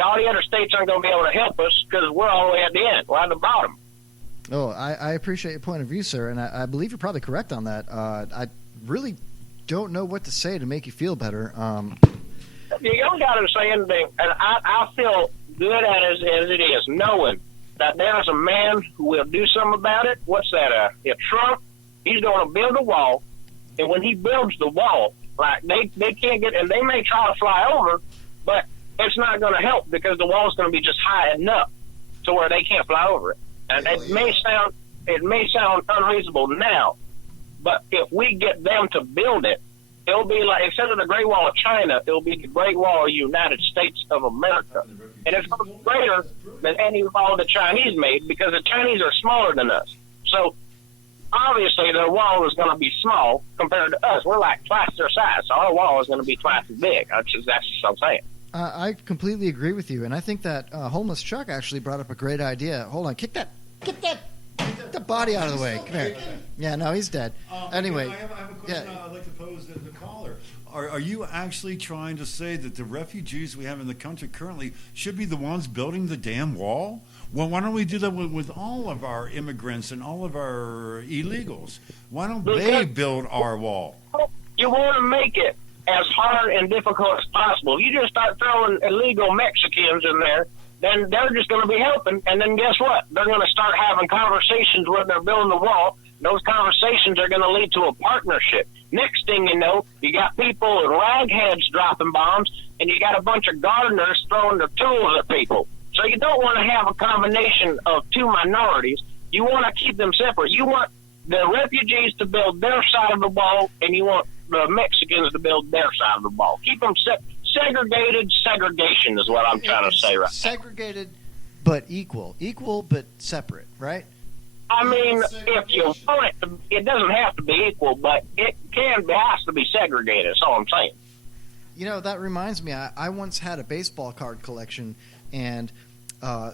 all the other states aren't going to be able to help us because we're all the way at the end. We're at the bottom. Oh, I appreciate your point of view, sir, and I believe you're probably correct on that. I really don't know what to say to make you feel better. You don't got to say anything, and I feel good at it as it is, knowing that there's a man who will do something about it. What's that? If Trump, he's going to build a wall, and when he builds the wall, like they can't get, and they may try to fly over, but it's not going to help because the wall's going to be just high enough to where they can't fly over it. And it may sound unreasonable now, but if we get them to build it, it'll be like, instead of the Great Wall of China, it'll be the Great Wall of the United States of America. And it's going to be greater than any wall the Chinese made because the Chinese are smaller than us. So obviously their wall is going to be small compared to us. We're like twice their size, so our wall is going to be twice as big. That's just what I'm saying. I completely agree with you, and I think that Homeless Chuck actually brought up a great idea. Hold on, get that body out of the way. Come here. Yeah, no, he's dead. Anyway, I have a question I'd like to pose to the caller. Are you actually trying to say that the refugees we have in the country currently should be the ones building the damn wall? Well, why don't we do that with all of our immigrants and all of our illegals? Why don't they build our wall? You want to make it as hard and difficult as possible. If you just start throwing illegal Mexicans in there, then they're just going to be helping. And then guess what? They're going to start having conversations where they're building the wall. Those conversations are going to lead to a partnership. Next thing you know, you got people with ragheads dropping bombs, and you got a bunch of gardeners throwing their tools at people. So you don't want to have a combination of two minorities. You want to keep them separate. You want the refugees to build their side of the wall, and you want the Mexicans to build their side of the wall. Keep them segregated. Segregation is what I'm trying to say right now. Segregated but equal. Equal but separate, right? I mean, if you want it to, it doesn't have to be equal, but it has to be segregated. That's all I'm saying. You know, that reminds me, I once had a baseball card collection, and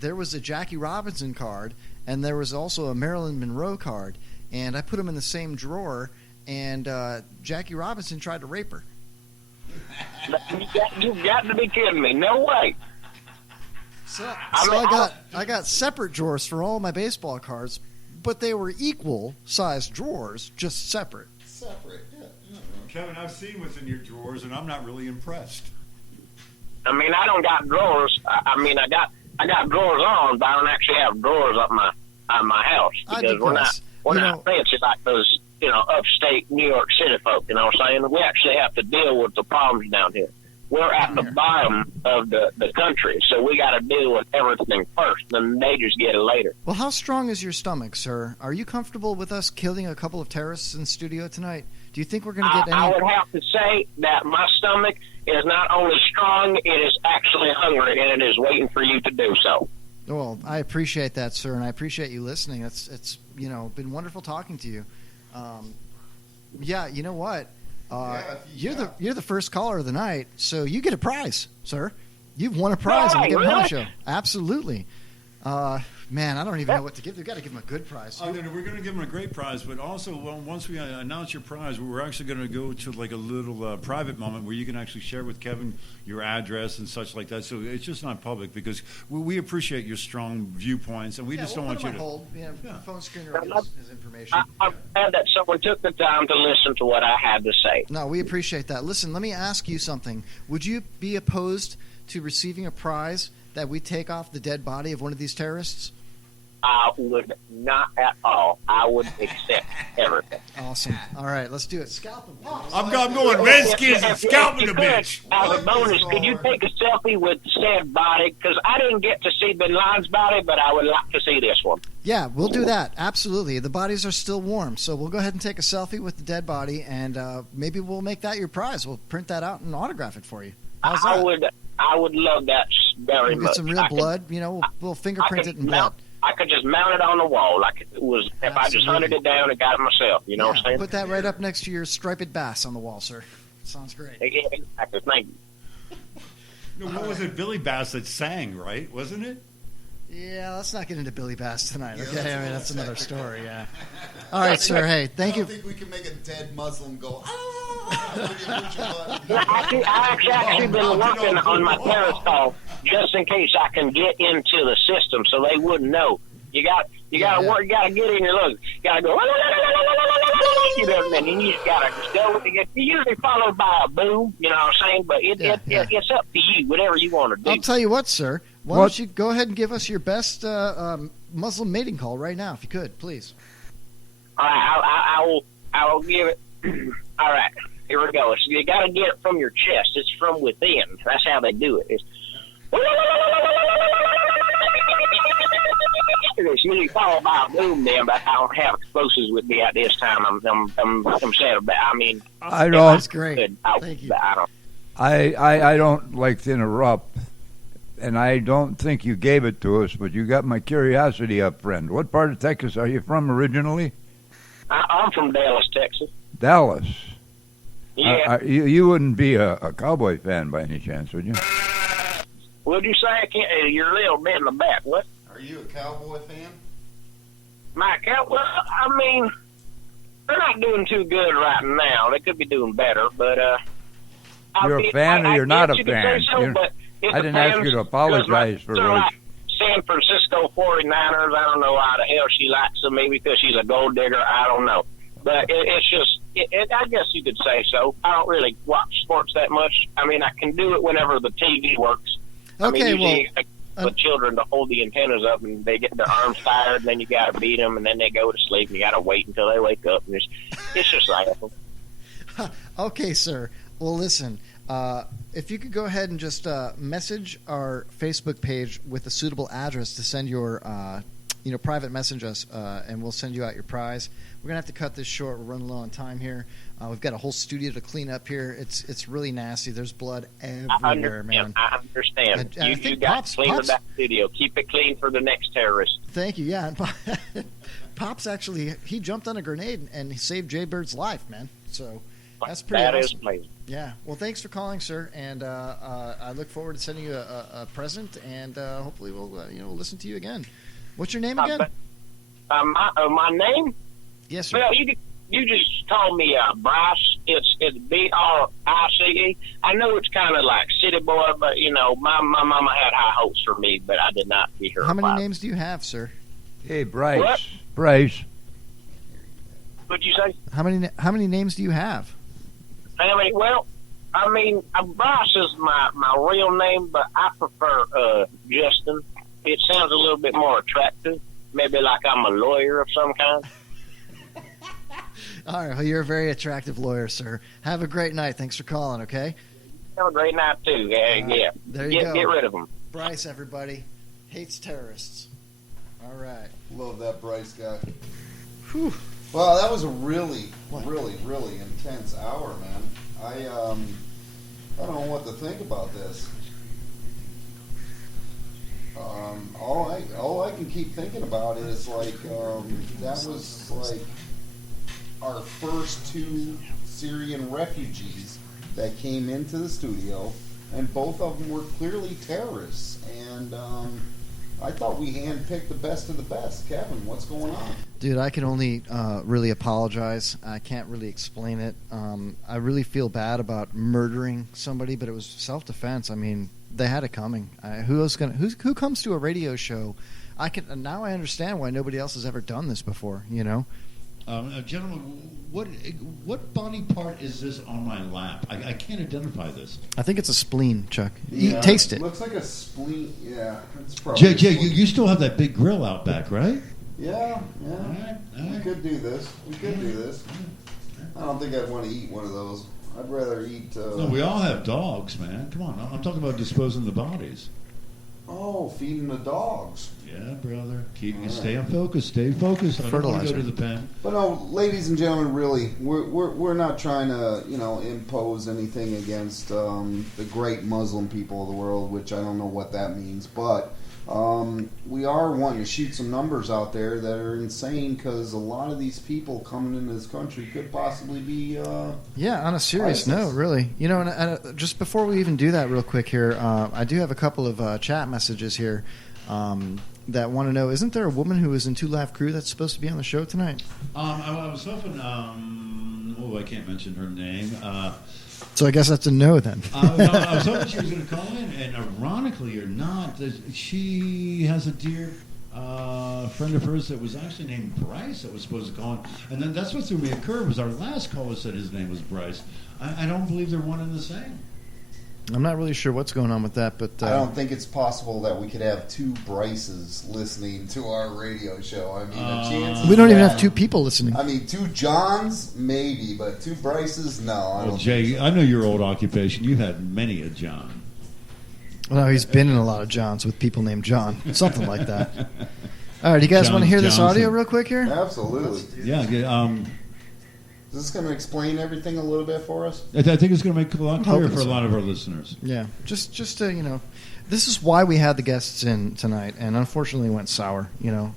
there was a Jackie Robinson card, and there was also a Marilyn Monroe card, and I put them in the same drawer, and Jackie Robinson tried to rape her. You've got to be kidding me. No way. So I got separate drawers for all my baseball cards, but they were equal-sized drawers, just separate. Separate, yeah. Kevin, I've seen what's in your drawers, and I'm not really impressed. I mean, I don't got drawers. I got drawers on, but I don't actually have drawers up my house because we're not fancy like those, upstate New York City folk. You know what I'm saying? We actually have to deal with the problems down here. We're at the bottom of the country, so we got to deal with everything first, then they just get it later. Well, how strong is your stomach, sir? Are you comfortable with us killing a couple of terrorists in studio tonight? Do you think we're going to get any... I would have to say that my stomach is not only strong, it is actually hungry, and it is waiting for you to do so. Well, I appreciate that, sir, and I appreciate you listening. It's been wonderful talking to you. Yeah, you know what? You're the first caller of the night, so you get a prize, sir. You've won a prize on the Give Him Home Show. Absolutely. Man, I don't even know what to give. We've got to give him a good prize. We're going to give him a great prize, but also, once we announce your prize, we're actually going to go to like a little private moment where you can actually share with Kevin your address and such like that. So it's just not public because we appreciate your strong viewpoints, and we just don't want you to hold. Phone screen reveals his information. I'm glad that someone took the time to listen to what I had to say. No, we appreciate that. Listen, let me ask you something. Would you be opposed to receiving a prize that we take off the dead body of one of these terrorists? I would not at all. I would accept everything. Awesome. All right, let's do it. Scalp him. I'm going Redskins and scalping the bitch. As a bonus, could you take a selfie with said body? Because I didn't get to see Bin Laden's body, but I would like to see this one. Yeah, we'll do that. Absolutely. The bodies are still warm, so we'll go ahead and take a selfie with the dead body, and maybe we'll make that your prize. We'll print that out and autograph it for you. How's that? I would love that very much. Get some real blood. We'll fingerprint it in blood. I could just mount it on the wall like it was. If I just hunted it down and got it myself, you know what I'm saying? Put that right up next to your striped bass on the wall, sir. Sounds great. Exactly. Thank you. What was it? Billy Bass that sang, right? Wasn't it? Yeah, let's not get into Billy Bass tonight, okay? I mean, that's another story, yeah. All right, sir, hey, thank you. I don't think we can make a dead Muslim go, I actually been working on my Periscope just in case I can get into the system, so they wouldn't know. You gotta work. You gotta get in your look. You gotta go. You know, and then you just gotta go. You usually followed by a boom. You know what I'm saying? But it's up to you. Whatever you want to do. I'll tell you what, sir. Why don't you go ahead and give us your best Muslim mating call right now, if you could, please. All right, I will give it. All right, here we go. You got to get it from your chest. It's from within. That's how they do it. It's usually followed by a boom. Then, but I don't have explosives with me at this time. I'm sad about. I mean, I don't. That's great. Thank you. I don't. I don't like to interrupt, and I don't think you gave it to us, but you got my curiosity up, friend. What part of Texas are you from originally? I'm from Dallas, Texas. Dallas. Yeah. You wouldn't be a Cowboy fan by any chance, would you? What'd you say? I can't. You're a little bit in the back. What? Are you a Cowboy fan? Well, I mean, they're not doing too good right now. They could be doing better, but You're a fan or you're not a fan? I didn't ask you to apologize for words. Like San Francisco 49ers, I don't know why the hell she likes them. Maybe because she's a gold digger. I don't know. But it's just, I guess you could say so. I don't really watch sports that much. I mean, I can do it whenever the TV works. Okay, the children to hold the antennas up, and they get their arms tired, and then you got to beat them, and then they go to sleep, and you got to wait until they wake up. And it's just like Okay, sir. Well, listen. If you could go ahead and just message our Facebook page with a suitable address to send your, private message us, and we'll send you out your prize. We're gonna have to cut this short. We're running low on time here. We've got a whole studio to clean up here. It's really nasty. There's blood everywhere, man. I understand. You got to clean that studio. Keep it clean for the next terrorist. Thank you. Yeah, Pops actually he jumped on a grenade and he saved Jay Bird's life, man. So that's pretty awesome. That is amazing. Yeah. Well, thanks for calling, sir, and I look forward to sending you a present, and hopefully we'll listen to you again. What's your name again? My name? Yes, sir. Well, you just call me Bryce. It's Brice. I know it's kind of like city boy, but my mama had high hopes for me, but I did not see her. How many names do you have, sir? Hey, Bryce. What? Bryce. What'd you say? How many names do you have? Bryce is my real name, but I prefer Justin. It sounds a little bit more attractive. Maybe like I'm a lawyer of some kind. All right. Well, you're a very attractive lawyer, sir. Have a great night. Thanks for calling, okay? Have a great night, too. Yeah. There you go. Get rid of them. Bryce, everybody. Hates terrorists. All right. Love that Bryce guy. Whew. Well, that was a really, really, really intense hour, man. I don't know what to think about this. All I can keep thinking about is like that was like our first two Syrian refugees that came into the studio, and both of them were clearly terrorists. And I thought we handpicked the best of the best. Kevin, what's going on? Dude, I can only really apologize. I can't really explain it. I really feel bad about murdering somebody, but it was self-defense. I mean, they had it coming. Who comes to a radio show? Now I understand why nobody else has ever done this before. Gentlemen, what body part is this on my lap? I can't identify this. I think it's a spleen, Chuck. Yeah, Taste it. Looks like a spleen. Yeah, it's probably. Jay, you still have that big grill out back, right? Yeah. All right. We could do this. I don't think I'd want to eat one of those. I'd rather eat. No, we all have dogs, man. Come on, I'm talking about disposing the bodies. Oh, feeding the dogs. Yeah, brother. Stay on focus. Stay focused. I don't want to go to the pen. But no, ladies and gentlemen, really, we're not trying to impose anything against the great Muslim people of the world, which I don't know what that means, but we are wanting to shoot some numbers out there that are insane, because a lot of these people coming into this country could possibly be on a serious ISIS. note, really. And just before we even do that real quick here, I do have a couple of chat messages here that want to know, isn't there a woman who is in Two Laugh Crew that's supposed to be on the show tonight? I was hoping, I can't mention her name. So I guess that's a no then. I was hoping she was going to call in, and ironically or not, she has a dear friend of hers that was actually named Bryce that was supposed to call in. And then that's what threw me a curve, was our last caller said his name was Bryce. I don't believe they're one and the same. I'm not really sure what's going on with that, but I don't think it's possible that we could have two Bryces listening to our radio show. I mean, the chances we don't even that- have two people listening. I mean, two Johns, maybe, but two Bryces, no. I Well, don't Jay, think so. I know your old occupation. You've had many a John. Well, he's been in a lot of Johns with people named John, something like that. All right, you guys want to hear this Johnson. audio real quick here? Absolutely. Yeah, Is this going to explain everything a little bit for us? I think it's going to make it a lot clearer hoping for a so. lot of our listeners. Yeah, just to this is why we had the guests in tonight, and unfortunately it went sour.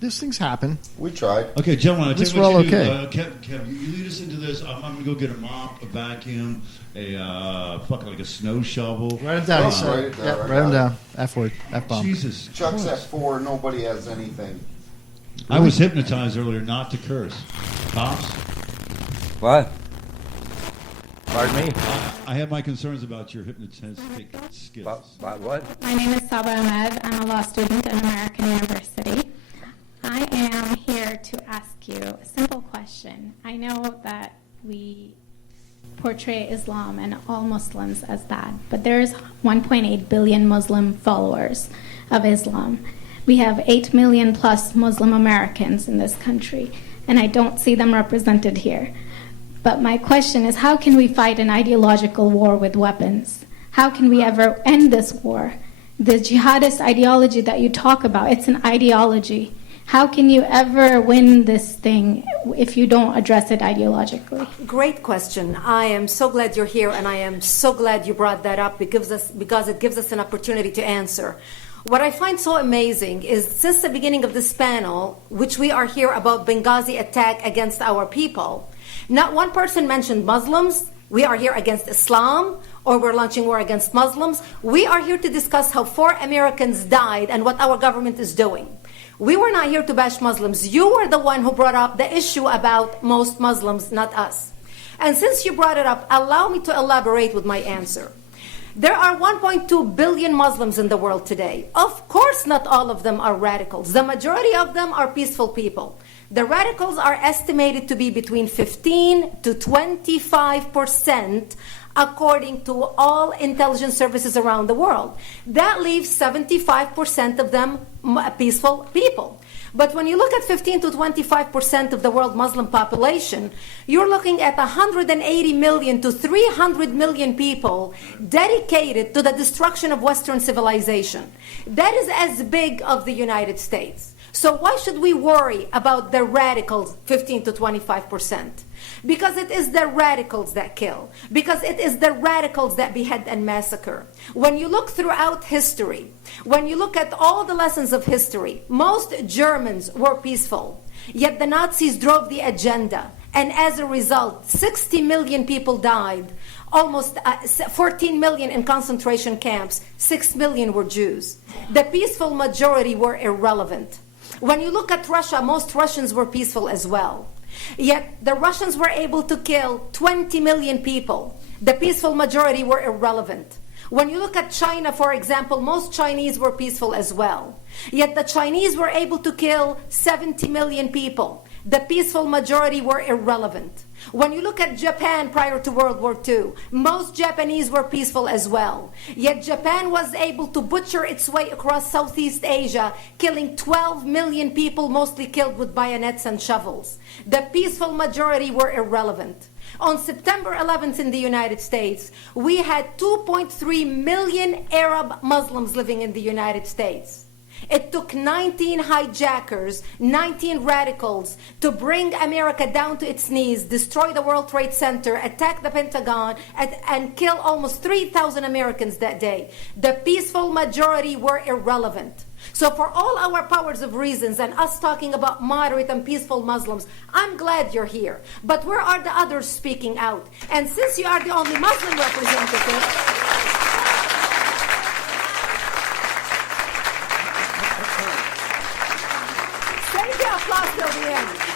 These things happen. We tried. Okay, gentlemen, I At least tell you we're what all you do. okay. Kev, you lead us into this. I'm going to go get a mop, a vacuum, like a snow shovel. Write them down. Oh, he said. write it down, Yeah, write write them it down. F word. F bomb. Jesus Chuck's Christ. at 4. Nobody has anything. I was hypnotized earlier not to curse. Pops, What? Pardon me? I have my concerns about your hypnotistic skills. What? My name is Saba Ahmed. I'm a law student at American University. I am here to ask you a simple question. I know that we portray Islam and all Muslims as bad, but there's 1.8 billion Muslim followers of Islam. We have 8 million plus Muslim Americans in this country, and I don't see them represented here. But my question is, how can we fight an ideological war with weapons? How can we ever end this war? The jihadist ideology that you talk about, it's an ideology. How can you ever win this thing if you don't address it ideologically? Great question. I am so glad you're here, and I am so glad you brought that up because it gives us an opportunity to answer. What I find so amazing is since the beginning of this panel, which we are here about Benghazi attack against our people, not one person mentioned Muslims. We are here against Islam, or we're launching war against Muslims. We are here to discuss how 4 Americans died and what our government is doing. We were not here to bash Muslims. You were the one who brought up the issue about most Muslims, not us. And since you brought it up, allow me to elaborate with my answer. There are 1.2 billion Muslims in the world today. Of course, not all of them are radicals. The majority of them are peaceful people. The radicals are estimated to be between 15 to 25%, according to all intelligence services around the world. That leaves 75% of them peaceful people. But when you look at 15 to 25% of the world Muslim population, you're looking at 180 million to 300 million people dedicated to the destruction of Western civilization. That is as big of the United States. So why should we worry about the radicals, 15 to 25%? Because it is the radicals that kill. Because it is the radicals that behead and massacre. When you look throughout history, when you look at all the lessons of history, most Germans were peaceful. Yet the Nazis drove the agenda. And as a result, 60 million people died. Almost 14 million in concentration camps. 6 million were Jews. The peaceful majority were irrelevant. When you look at Russia, most Russians were peaceful as well. Yet the Russians were able to kill 20 million people. The peaceful majority were irrelevant. When you look at China, for example, most Chinese were peaceful as well. Yet the Chinese were able to kill 70 million people. The peaceful majority were irrelevant. When you look at Japan prior to World War II, most Japanese were peaceful as well. Yet Japan was able to butcher its way across Southeast Asia, killing 12 million people, mostly killed with bayonets and shovels. The peaceful majority were irrelevant. On September 11th in the United States, we had 2.3 million Arab Muslims living in the United States. It took 19 hijackers, 19 radicals to bring America down to its knees, destroy the World Trade Center, attack the Pentagon, and kill almost 3,000 Americans that day. The peaceful majority were irrelevant. So for all our powers of reasons and us talking about moderate and peaceful Muslims, I'm glad you're here. But where are the others speaking out? And since you are the only Muslim representative, save the applause till the end.